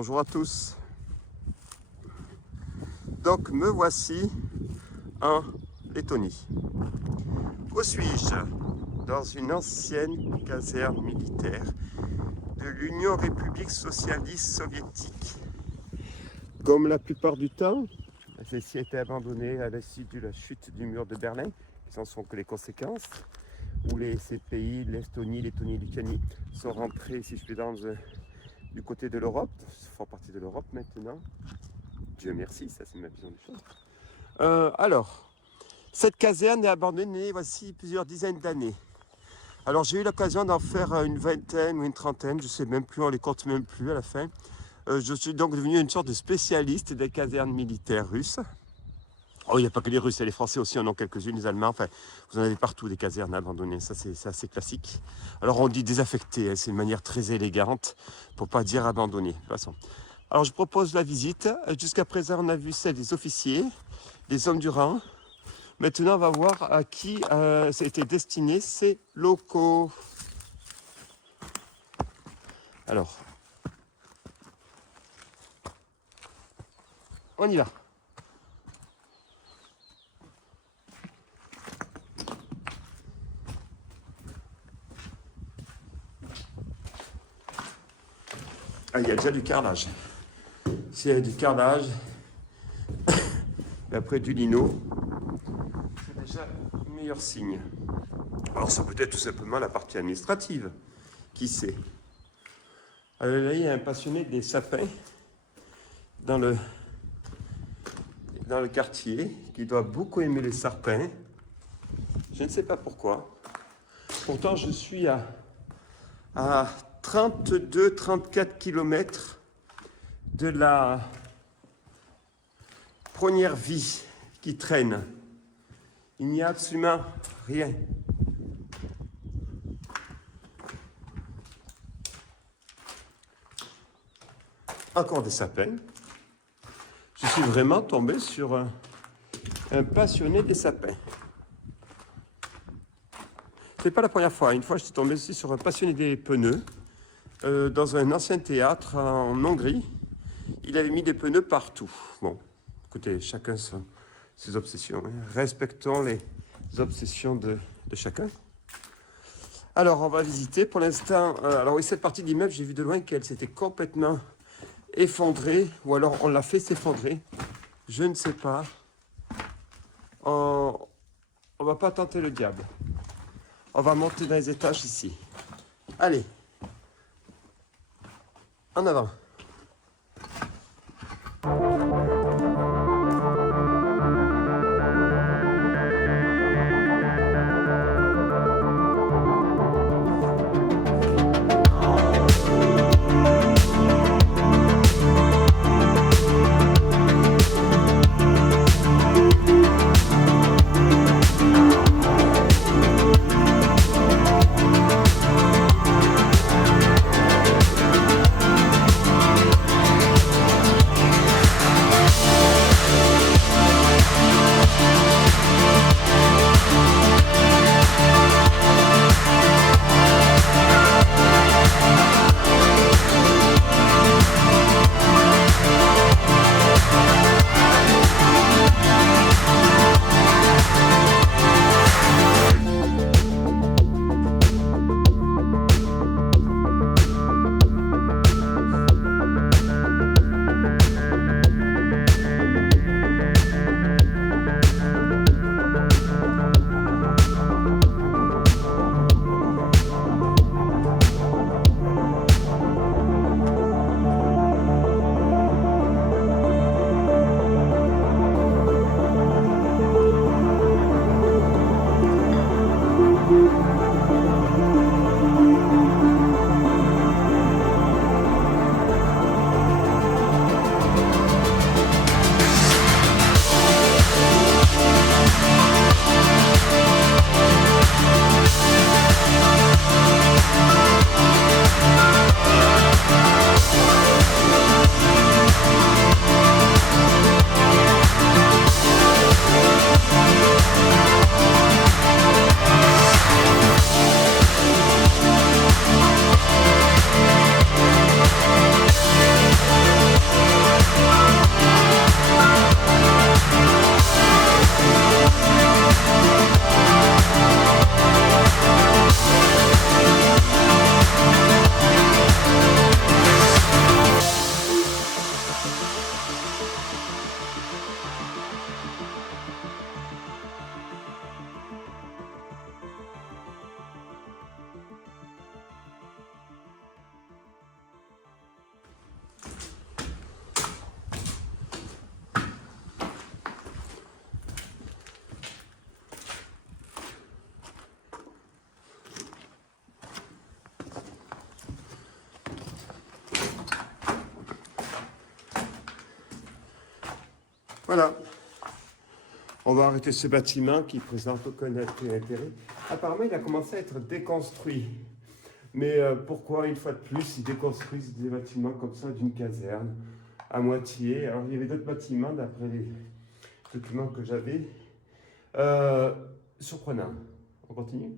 Bonjour à tous. Donc me voici en Lettonie. Où suis-je? Dans une ancienne caserne militaire de l'Union République Socialiste Soviétique. Comme la plupart du temps, celle-ci a été abandonnée à la suite de la chute du mur de Berlin, qui n'en sont que les conséquences, où ces pays, l'Estonie, Lettonie et Lituanie, sont rentrés, si je puis dire, du côté de l'Europe, font partie de l'Europe maintenant. Dieu merci, ça c'est ma vision des choses. Alors, cette caserne est abandonnée voici plusieurs dizaines d'années. Alors j'ai eu l'occasion d'en faire une vingtaine ou une trentaine, je ne sais même plus, on les compte même plus à la fin. Je suis donc devenu une sorte de spécialiste des casernes militaires russes. Oh, il n'y a pas que les Russes, les Français aussi en ont quelques-unes, les Allemands, enfin, vous en avez partout des casernes abandonnées, ça c'est assez classique. Alors on dit désaffecté, hein, c'est une manière très élégante pour ne pas dire abandonné, de toute façon. Alors je propose la visite. Jusqu'à présent on a vu celle des officiers, des hommes du rang. Maintenant on va voir à qui c'était destiné ces locaux. Alors, on y va. Ah, il y a déjà du carrelage. S'il y a du carrelage, et après du lino, c'est déjà un meilleur signe. Alors ça peut être tout simplement la partie administrative. Qui sait? Alors là, il y a un passionné des sapins dans le quartier qui doit beaucoup aimer les sapins. Je ne sais pas pourquoi. Pourtant, je suis à 32-34 km de la première vie qui traîne. Il n'y a absolument rien. Encore des sapins. Je suis vraiment tombé sur un passionné des sapins. C'est pas la première fois. Une fois, je suis tombé aussi sur un passionné des pneus dans un ancien théâtre en Hongrie. Il avait mis des pneus partout. Bon, écoutez, chacun ses obsessions. Hein. Respectons les obsessions de chacun. Alors, on va visiter. Pour l'instant, alors oui, cette partie de l'immeuble, j'ai vu de loin qu'elle s'était complètement effondrée, ou alors on l'a fait s'effondrer. Je ne sais pas. On va pas tenter le diable. On va monter dans les étages ici. Allez. En avant. Voilà. On va arrêter ce bâtiment qui présente aucun intérêt. Apparemment, il a commencé à être déconstruit. Mais pourquoi, une fois de plus, ils déconstruisent des bâtiments comme ça d'une caserne, à moitié? Alors, il y avait d'autres bâtiments, d'après les documents que j'avais. Surprenant. On continue?